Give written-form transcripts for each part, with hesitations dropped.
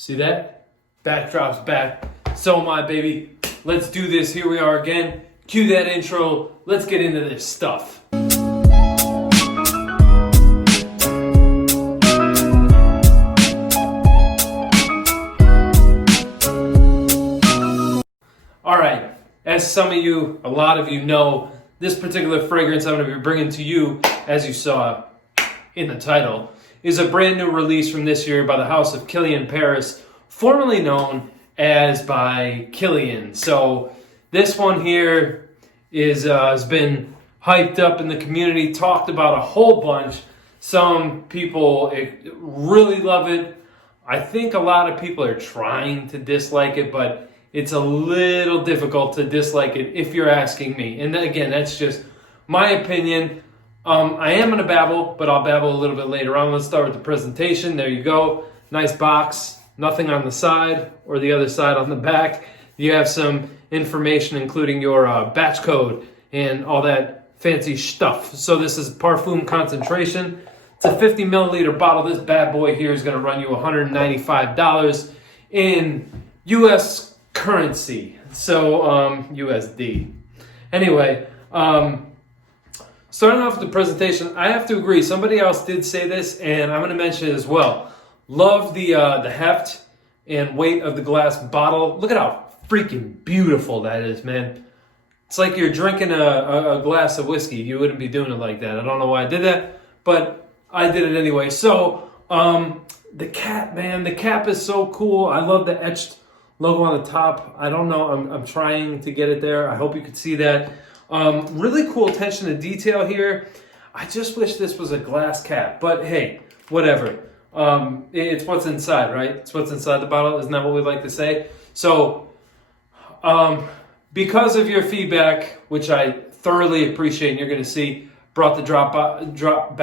See that? Backdrop's back. So am I, baby. Let's do this. Here we are again. Cue that intro. Let's get into this stuff. Alright, as some of you, a lot of you know, this particular fragrance I'm going to be bringing to you, as you saw in the title, is a brand new release from this year by the house of Killian Paris, formerly known as by Killian. So this one here has been hyped up in the community, talked about a whole bunch. Some people really love it. I think a lot of people are trying to dislike it, but it's a little difficult to dislike it if you're asking me. And then again, that's just my opinion. I am going to babble, but I'll babble a little bit later on. Let's start with the presentation. There you go. Nice box. Nothing on the side or the other side on the back. You have some information, including your batch code and all that fancy stuff. So this is Parfum concentration. It's a 50 milliliter bottle. This bad boy here is going to run you $195 in U.S. currency. So USD. Anyway, starting off with the presentation, I have to agree. Somebody else did say this, and I'm going to mention it as well. Love the heft and weight of the glass bottle. Look at how freaking beautiful that is, man. It's like you're drinking a glass of whiskey. You wouldn't be doing it like that. I don't know why I did that, but I did it anyway. So the cap, man, the cap is so cool. I love the etched logo on the top. I don't know. I'm trying to get it there. I hope you could see that. Really cool attention to detail here. I just wish this was a glass cap, but hey, whatever. It's what's inside, right? It's what's inside the bottle. Isn't that what we like to say? So, because of your feedback, which I thoroughly appreciate, and you're going to see, brought the backdrop.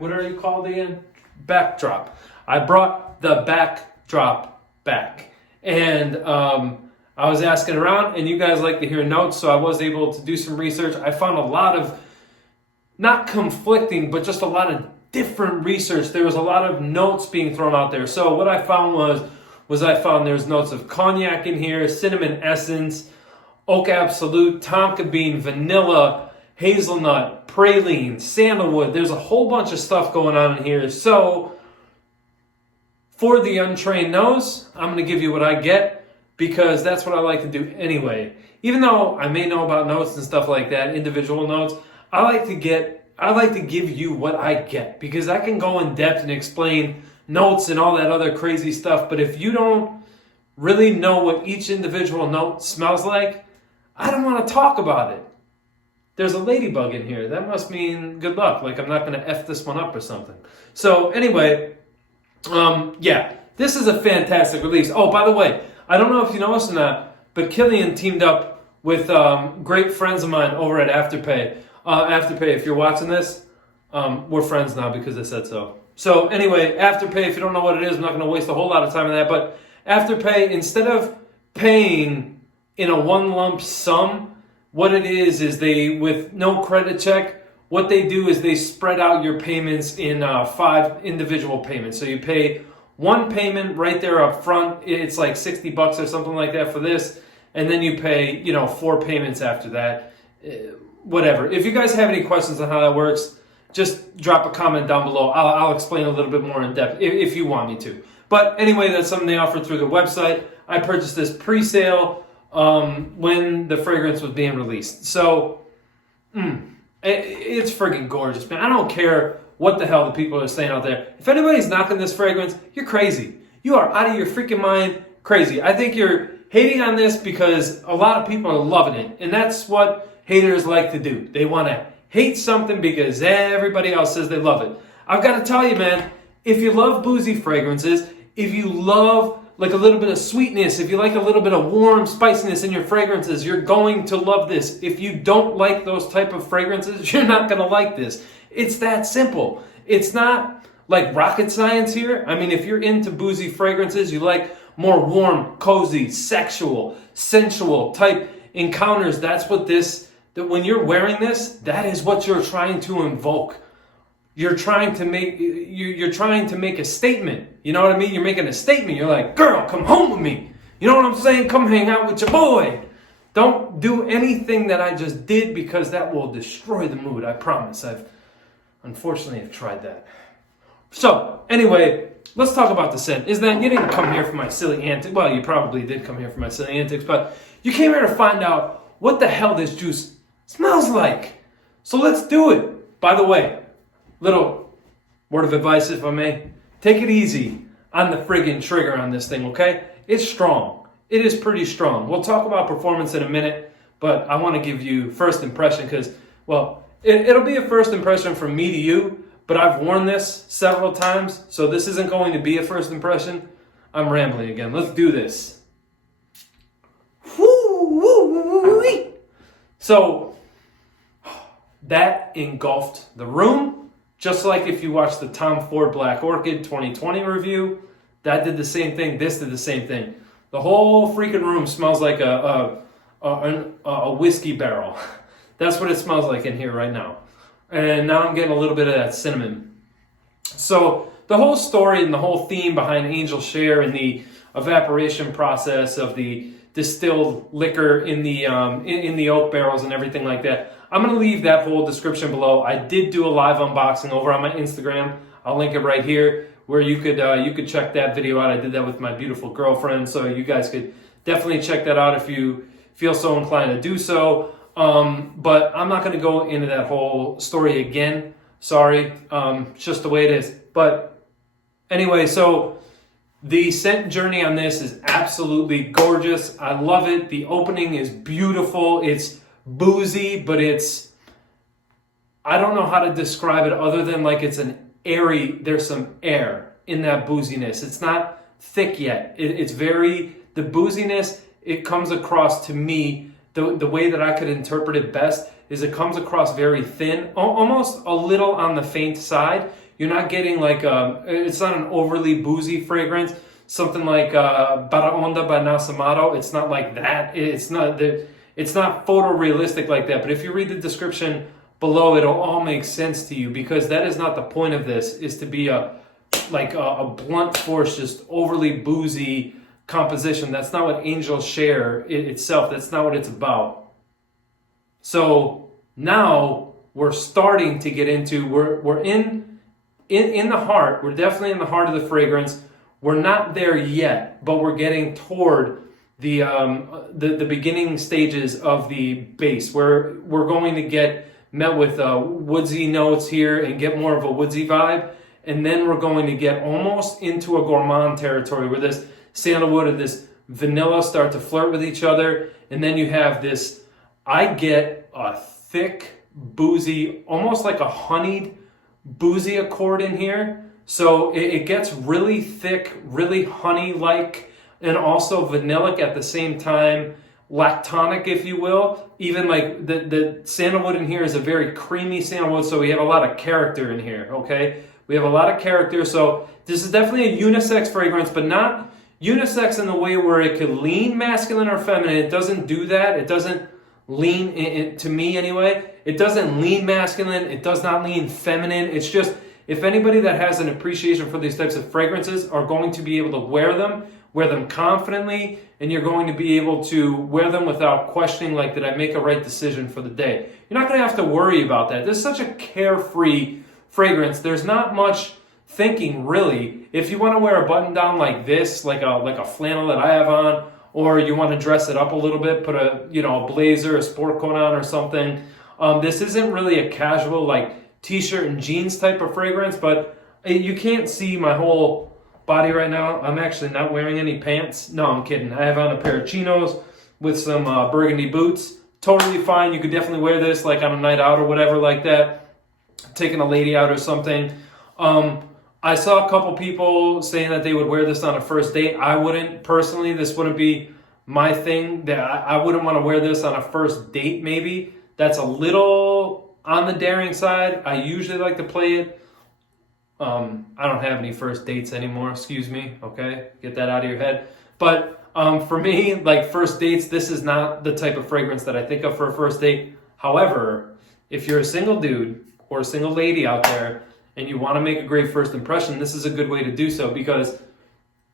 What are you called again? Backdrop. I brought the backdrop back, and I was asking around, and you guys like to hear notes, so I was able to do some research. I found a lot of, not conflicting, but just a lot of different research. There was a lot of notes being thrown out there. So what I found was I found there's notes of cognac in here, cinnamon essence, oak absolute, tonka bean, vanilla, hazelnut, praline, sandalwood. There's a whole bunch of stuff going on in here. So for the untrained nose, I'm going to give you what I get, because that's what I like to do anyway. Even though I may know about notes and stuff like that, individual notes, I like to give you what I get, because I can go in depth and explain notes and all that other crazy stuff. But if you don't really know what each individual note smells like, I don't want to talk about it. There's a ladybug in here. That must mean good luck. Like I'm not going to F this one up or something. So anyway, yeah, this is a fantastic release. Oh, by the way, I don't know if you know us or not, but Killian teamed up with great friends of mine over at Afterpay. Afterpay, if you're watching this, we're friends now because I said so. So anyway, Afterpay, if you don't know what it is, I'm not going to waste a whole lot of time on that, but Afterpay, instead of paying in a one lump sum, what it is they, with no credit check, what they do is they spread out your payments in 5 individual payments. So you pay one payment right there up front. It's like $60 or something like that for this. And then you pay, 4 payments after that. Whatever. If you guys have any questions on how that works, just drop a comment down below. I'll explain a little bit more in depth if you want me to. But anyway, that's something they offer through the website. I purchased this pre-sale when the fragrance was being released. So, it's freaking gorgeous, man. I don't care what the hell the people are saying out there. If anybody's knocking this fragrance, you're crazy. You are out of your freaking mind crazy. I think you're hating on this because a lot of people are loving it. And that's what haters like to do. They want to hate something because everybody else says they love it. I've got to tell you, man, if you love boozy fragrances, if you love like a little bit of sweetness, if you like a little bit of warm spiciness in your fragrances, you're going to love this. If you don't like those type of fragrances, you're not going to like this. It's that simple. It's not like rocket science here. I mean, if you're into boozy fragrances, you like more warm, cozy, sexual, sensual type encounters, that's what this, that when you're wearing this, that is what you're trying to invoke. you're trying to make a statement. You know what I mean? You're making a statement. You're like, girl, come home with me. You know what I'm saying? Come hang out with your boy. Don't do anything that I just did, because that will destroy the mood. I promise. Unfortunately, I've tried that. So, anyway, let's talk about the scent. Is that you didn't come here for my silly antics. Well, you probably did come here for my silly antics, but you came here to find out what the hell this juice smells like. So let's do it. By the way, little word of advice, if I may. Take it easy on the friggin' trigger on this thing, okay? It's strong. It is pretty strong. We'll talk about performance in a minute, but I want to give you first impression because, well, it'll be a first impression from me to you, but I've worn this several times, so this isn't going to be a first impression. I'm rambling again. Let's do this. So, that engulfed the room, just like if you watched the Tom Ford Black Orchid 2020 review. That did the same thing. This did the same thing. The whole freaking room smells like a whiskey barrel. That's what it smells like in here right now. And now I'm getting a little bit of that cinnamon. So the whole story and the whole theme behind Angel Share and the evaporation process of the distilled liquor in the oak barrels and everything like that, I'm going to leave that whole description below. I did do a live unboxing over on my Instagram. I'll link it right here, where you could check that video out. I did that with my beautiful girlfriend, so you guys could definitely check that out if you feel so inclined to do so. But I'm not going to go into that whole story again. Sorry, it's just the way it is. But anyway, so the scent journey on this is absolutely gorgeous. I love it. The opening is beautiful. It's boozy, but I don't know how to describe it other than like it's an airy, there's some air in that booziness. It's not thick yet. It's very, the booziness, it comes across to me, the way that I could interpret it best is it comes across very thin, almost a little on the faint side. You're not getting like, it's not an overly boozy fragrance, something like Bara Onda by Nasamato. It's not like that. It's not photorealistic like that. But if you read the description below, it'll all make sense to you, because that is not the point of this, is to be a blunt force, just overly boozy composition. That's not what Angel Share itself, that's not what it's about. So now we're starting to get into, we're in the heart, we're definitely in the heart of the fragrance. We're not there yet, but we're getting toward the beginning stages of the base, where we're going to get met with woodsy notes here and get more of a woodsy vibe. And then we're going to get almost into a gourmand territory where this sandalwood and this vanilla start to flirt with each other. And then you have this, I get a thick, boozy, almost like a honeyed boozy accord in here. So it gets really thick, really honey-like, and also vanillic at the same time, lactonic, if you will. Even like the sandalwood in here is a very creamy sandalwood, so we have a lot of character in here, okay? We have a lot of character, so this is definitely a unisex fragrance, but not unisex in the way where it could lean masculine or feminine. It doesn't do that. It doesn't lean, to me anyway, it doesn't lean masculine. It does not lean feminine. It's just, if anybody that has an appreciation for these types of fragrances are going to be able to wear them confidently, and you're going to be able to wear them without questioning, like, did I make a right decision for the day? You're not going to have to worry about that. This is such a carefree fragrance. There's not much thinking, really. If you want to wear a button down like this, like a flannel that I have on, or you want to dress it up a little bit, put a blazer, a sport coat on or something. This isn't really a casual like t-shirt and jeans type of fragrance, but you can't see my whole body right now. I'm actually not wearing any pants. No, I'm kidding. I have on a pair of chinos with some burgundy boots. Totally fine. You could definitely wear this like on a night out or whatever like that. Taking a lady out or something. I saw a couple people saying that they would wear this on a first date. I wouldn't personally. This wouldn't be my thing. That I wouldn't want to wear this on a first date maybe. That's a little on the daring side. I usually like to play it. I don't have any first dates anymore, excuse me, okay? Get that out of your head. But for me, like first dates, this is not the type of fragrance that I think of for a first date. However, if you're a single dude or a single lady out there and you want to make a great first impression, this is a good way to do so because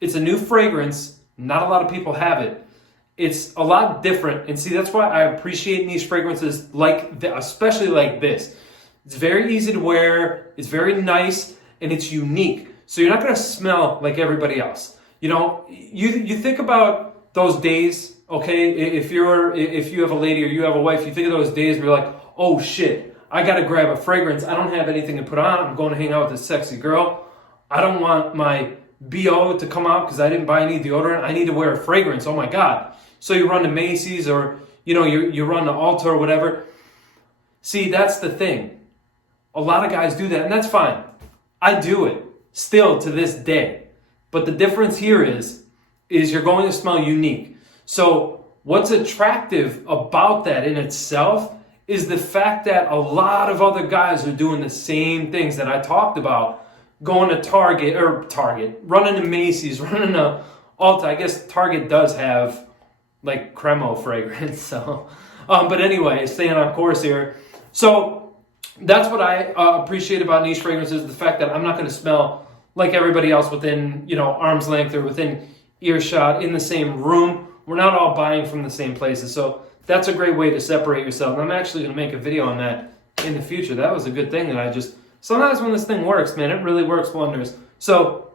it's a new fragrance. Not a lot of people have it. It's a lot different. And see, that's why I appreciate niche fragrances especially like this. It's very easy to wear. It's very nice and it's unique. So you're not going to smell like everybody else. You know, you think about those days, okay? If you have a lady or you have a wife, you think of those days where you're like, oh shit, I got to grab a fragrance. I don't have anything to put on. I'm going to hang out with this sexy girl. I don't want my BO to come out because I didn't buy any deodorant. I need to wear a fragrance. Oh my God. So you run to Macy's or, you know, you run to Ulta or whatever. See, that's the thing. A lot of guys do that, and that's fine. I do it still to this day. But the difference here is you're going to smell unique. So what's attractive about that in itself is the fact that a lot of other guys are doing the same things that I talked about. Going to Target, running to Macy's, running to Ulta. I guess Target does have like Cremo fragrance. So, but anyway, staying on course here. So that's what I appreciate about niche fragrances, the fact that I'm not going to smell like everybody else within, you know, arm's length or within earshot in the same room. We're not all buying from the same places. So that's a great way to separate yourself. And I'm actually going to make a video on that in the future. That was a good thing that sometimes when this thing works, man, it really works wonders. So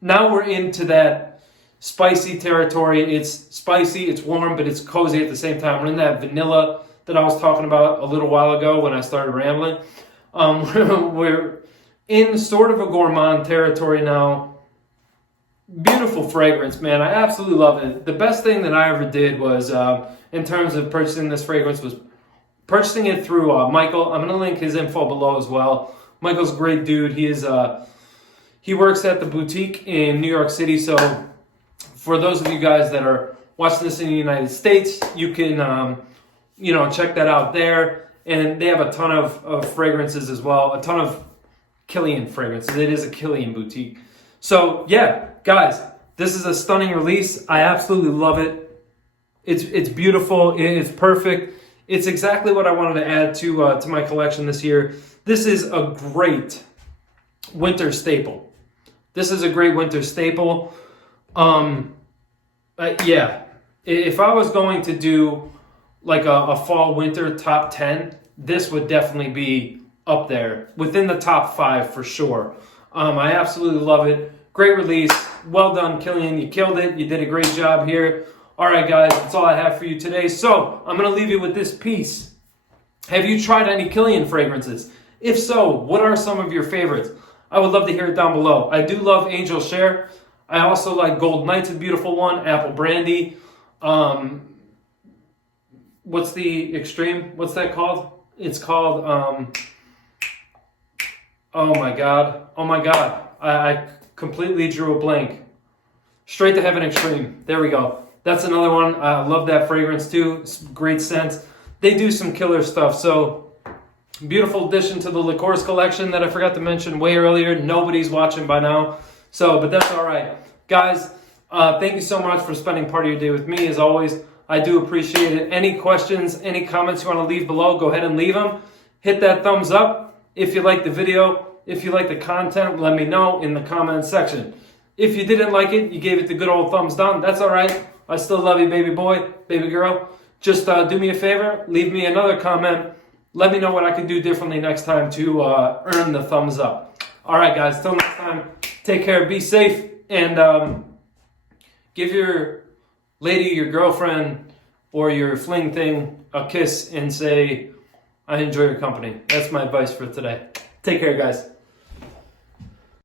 now we're into that spicy territory. It's spicy, it's warm, but it's cozy at the same time. We're in that vanilla that I was talking about a little while ago when I started rambling. We're in sort of a gourmand territory now. Beautiful fragrance, man. I absolutely love it. The best thing that I ever did was, in terms of purchasing this fragrance, was purchasing it through Michael. I'm going to link his info below as well. Michael's a great dude. He works at the boutique in New York City. So for those of you guys that are watching this in the United States, you can, check that out there. And they have a ton of fragrances as well. A ton of Killian fragrances. It is a Killian boutique. So yeah, guys, this is a stunning release. I absolutely love it. It's beautiful. It's perfect. It's exactly what I wanted to add to my collection this year. This is a great winter staple. Yeah, if I was going to do like a fall winter top 10, this would definitely be up there within the top 5 for sure. I absolutely love it. Great release. Well done, Killian. You killed it. You did a great job here. All right, guys, that's all I have for you today. So I'm going to leave you with this piece. Have you tried any Killian fragrances? If so, what are some of your favorites? I would love to hear it down below. I do love Angel Share. I also like Gold Night's a beautiful one. Apple Brandy. What's the extreme? What's that called? It's called, oh my God. I completely drew a blank. Straight to Heaven Extreme. There we go. That's another one. I love that fragrance too. It's great scent. They do some killer stuff. So beautiful addition to the liqueurs collection that I forgot to mention way earlier. Nobody's watching by now. So, but that's all right. Guys, thank you so much for spending part of your day with me. As always, I do appreciate it. Any questions, any comments you want to leave below, go ahead and leave them. Hit that thumbs up if you like the video. If you like the content, let me know in the comments section. If you didn't like it, you gave it the good old thumbs down, that's all right. I still love you, baby boy, baby girl. Just do me a favor, leave me another comment. Let me know what I can do differently next time to earn the thumbs up. All right, guys, till next time, take care, be safe, and give your lady, your girlfriend, or your fling thing a kiss and say, I enjoy your company. That's my advice for today. Take care, guys.